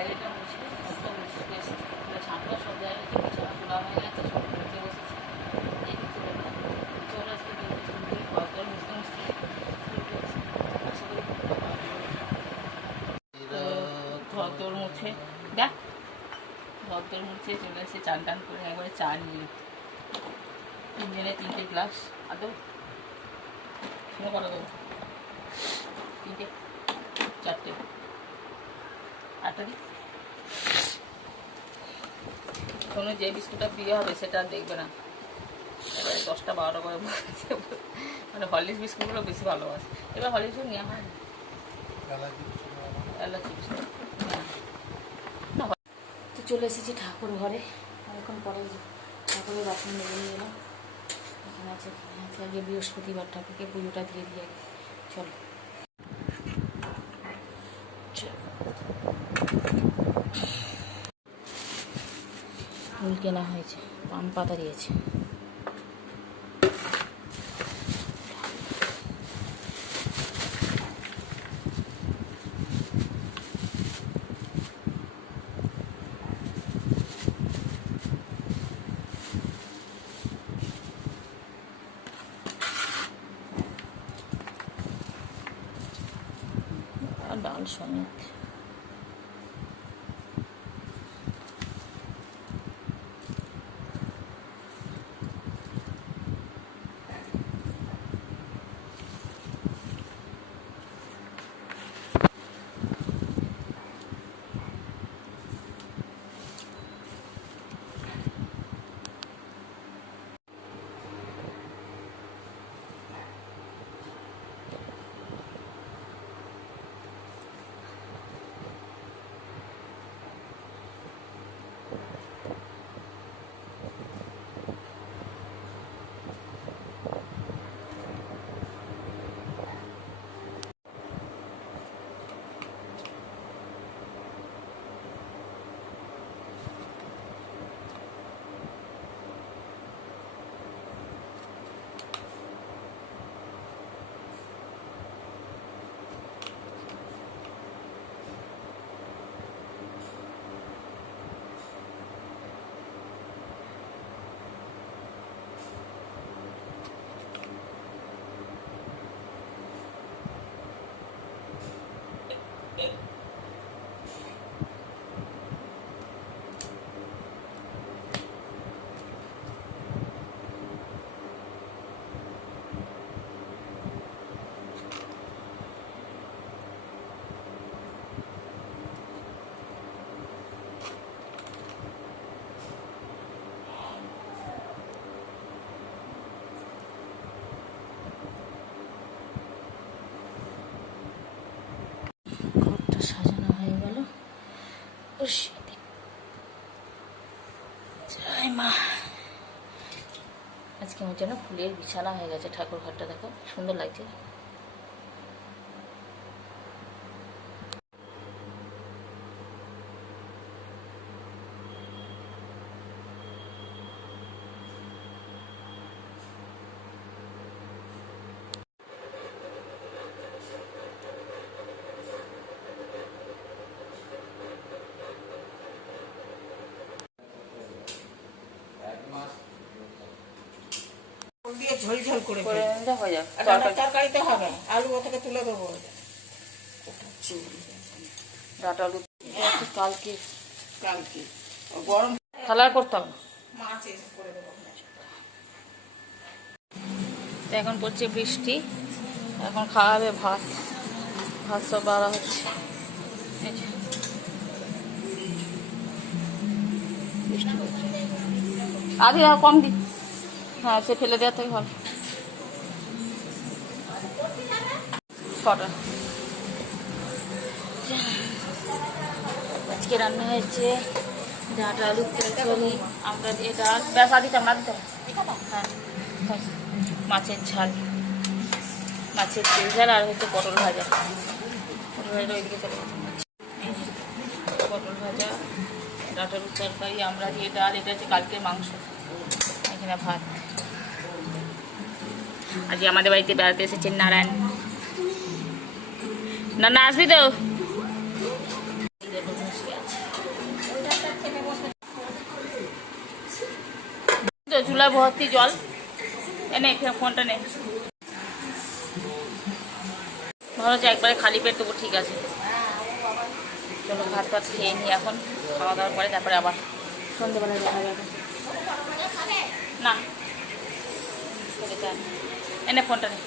বাইরেটা মুছে একটা মুছে এসেছে, ছাঁটটা সব জায়গায় বিছানা তোলা হয়ে গেছে, সব করতে বসেছি। এই কিছু ব্যাপার চলে আসবে ঘরটার মুছতে মুছতে আশা করি ঘর তোর মুছে দেখ, ঘর তোর মুছে চলে এসে চান টান করে একবারে চা নিয়ে 3 জনের 3টে গ্লাস আদৌ শুনে করা দেবো 3টে 4টে 8টা দিই। কোনো যে বিস্কুটটা প্রিয় হবে সেটা দেখবে না, এবারে 10টা 12টা করে মানে হরলিক্স বিস্কুটগুলো বেশি ভালোবাসে। এবার হরলিক্সও নেওয়া হয় না, এলাচি বিস্কুট। তো চলে এসেছি ঠাকুর ঘরে, অনেকক্ষণ পরে ঠাকুরের বাসন মেজে নিয়ে এলাম। এখানে আছে আগে বৃহস্পতিবার ঠাকুরকে পুজোটা দিয়ে দিয়ে চলো। ফুল কেনা হয়েছে, পান পাতা দিয়েছে। আর ডাল সমেত সাজানো হয়ে গেল। জয় মা। আজকে আমার জন্য ফুলের বিছানা হয়ে গেছে, ঠাকুর ঘরটা দেখো সুন্দর লাগছে। দিয়ে ঝোল করে হয়ে যাবে, তরকারিতে হবে, আলু ওটাকে তুলে দেবো। ডাটা আলু কালকে কালকে গরম কালার করতাম মাছ করে দেবো। এখন পড়ছে বৃষ্টি, এখন খাওয়া হবে ভাত, ভাত সব বাড়া হচ্ছে। বৃষ্টি পড়ছে, আদি আর কম দি, হ্যাঁ সে ফেলে দেওয়ার থেকে ভালো। 6টা আজকে রান্না হয়েছে ডাঁটা আলুর তরকারি, আমরা দিয়ে ডাল ব্যাস দিতাম না দিতাম, হ্যাঁ মাছের ঝাল, মাছের তেল ঝাল, আর হচ্ছে পটল ভাজা। পটল ভাজাটা ওইদিকে চলে গেছে, পটল ভাজা, ডাঁটা আলুর তরকারি, আমরা দিয়ে ডাল, এটা হচ্ছে কালকের মাংস, এখানে ভাত। আজকে আমাদের বাড়িতে বেড়াতে এসেছেন নারায়ণ, না আসবি তো? চুলায় ভর্তি জল। এনে ফোনটা নে। ভালো হচ্ছে একবারে খালি পেট তবু ঠিক আছে। চলো ভাত টাত খেয়ে নিই এখন, খাওয়া দাওয়ার পরে তারপরে আবার সন্ধ্যেবেলায় দেখা যাবে। না এনে ফোনটা নে।